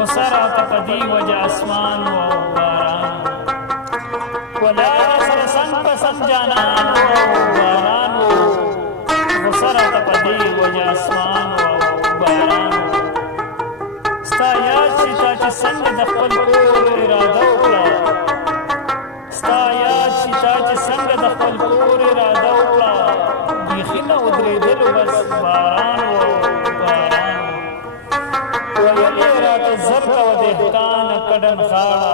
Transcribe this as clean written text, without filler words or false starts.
غصه راته په دې وجه اسمان و او باران ولاړه سره څنګ په څنګ جانان و او باران و غصه راته په دې وجه اسمان و او باران ستا یاد چې تا چې څنګه د خپل کور اراده وکړه ستا یاد چې تا چې څنګه د خپل کور اراده وکړه بیخي نه ودرېدلو بس باران و باران ویل یې راته زر کوه دهقانه کډن خاړه